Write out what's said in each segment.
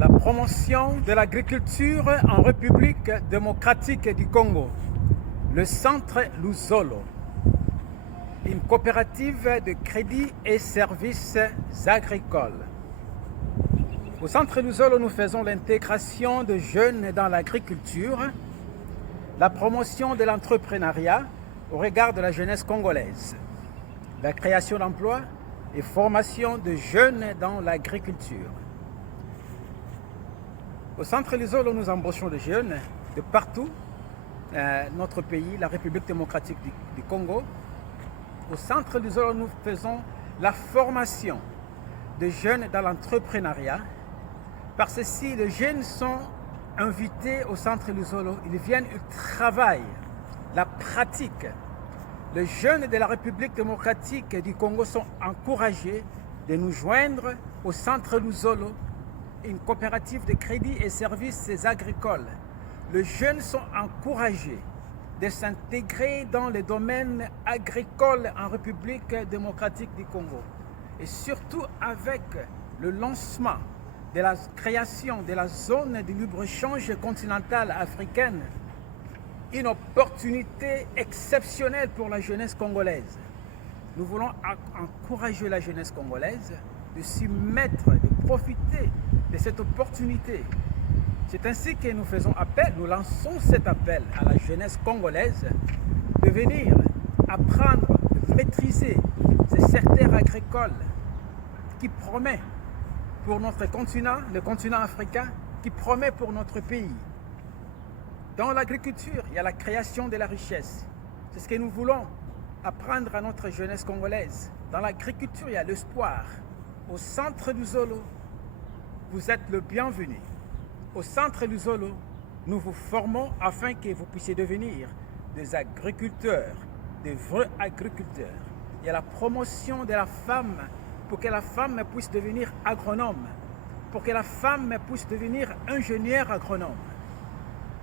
la promotion de l'agriculture en République démocratique du Congo, le Centre Luzolo, une coopérative de crédit et services agricoles. Au Centre Luzolo, nous faisons l'intégration de jeunes dans l'agriculture, la promotion de l'entrepreneuriat au regard de la jeunesse congolaise, la création d'emplois et formation de jeunes dans l'agriculture. Au Centre Luzolo, nous embauchons des jeunes de partout, notre pays, la République démocratique du Congo. Au Centre Luzolo, nous faisons la formation de jeunes dans l'entrepreneuriat. Par ceci, les jeunes sont invités au Centre Luzolo, ils viennent, ils travaillent, la pratique. Les jeunes de la République démocratique du Congo sont encouragés de nous joindre au Centre Luzolo, une coopérative de crédit et services agricoles. Les jeunes sont encouragés de s'intégrer dans le domaine agricole en République démocratique du Congo. Et surtout avec le lancement de la création de la zone de libre-échange continentale africaine, une opportunité exceptionnelle pour la jeunesse congolaise. Nous voulons encourager la jeunesse congolaise de s'y mettre, de profiter de cette opportunité. C'est ainsi que nous faisons appel, nous lançons cet appel à la jeunesse congolaise de venir apprendre, de maîtriser ce secteur agricole qui promet pour notre continent, le continent africain, qui promet pour notre pays. Dans l'agriculture, il y a la création de la richesse. C'est ce que nous voulons apprendre à notre jeunesse congolaise. Dans l'agriculture, il y a l'espoir. Au Centre Luzolo, vous êtes le bienvenu. Au Centre Luzolo, nous vous formons afin que vous puissiez devenir des agriculteurs, des vrais agriculteurs. Il y a la promotion de la femme pour que la femme puisse devenir agronome, pour que la femme puisse devenir ingénieur agronome.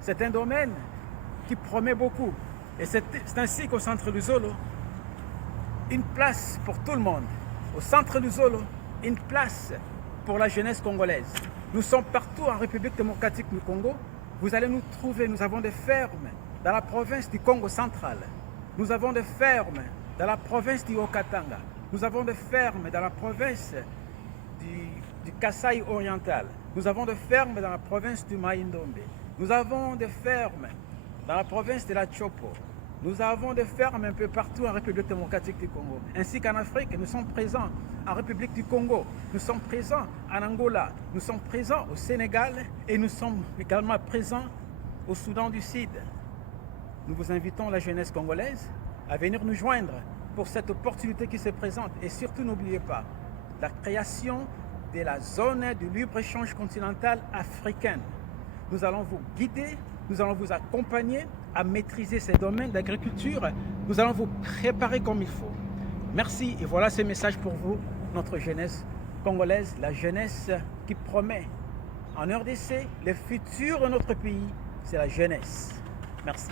C'est un domaine qui promet beaucoup. Et c'est ainsi qu'au Centre Luzolo, une place pour tout le monde. Au Centre Luzolo, une place pour la jeunesse congolaise. Nous sommes partout en République démocratique du Congo. Vous allez nous trouver, nous avons des fermes dans la province du Congo central. Nous avons des fermes dans la province du Haut-Katanga. Nous avons des fermes dans la province du Kasaï oriental. Nous avons des fermes dans la province du Maïndombe. Nous avons des fermes dans la province de la Chopo. Nous avons des fermes un peu partout en République démocratique du Congo. Ainsi qu'en Afrique, nous sommes présents en République du Congo. Nous sommes présents en Angola. Nous sommes présents au Sénégal et nous sommes également présents au Soudan du Sud. Nous vous invitons, la jeunesse congolaise, à venir nous joindre pour cette opportunité qui se présente. Et surtout, n'oubliez pas, la création de la zone du libre-échange continental africaine. Nous allons vous guider, nous allons vous accompagner à maîtriser ces domaines d'agriculture. Nous allons vous préparer comme il faut. Merci et voilà ce message pour vous, notre jeunesse congolaise, la jeunesse qui promet. En RDC, le futur de notre pays, c'est la jeunesse. Merci.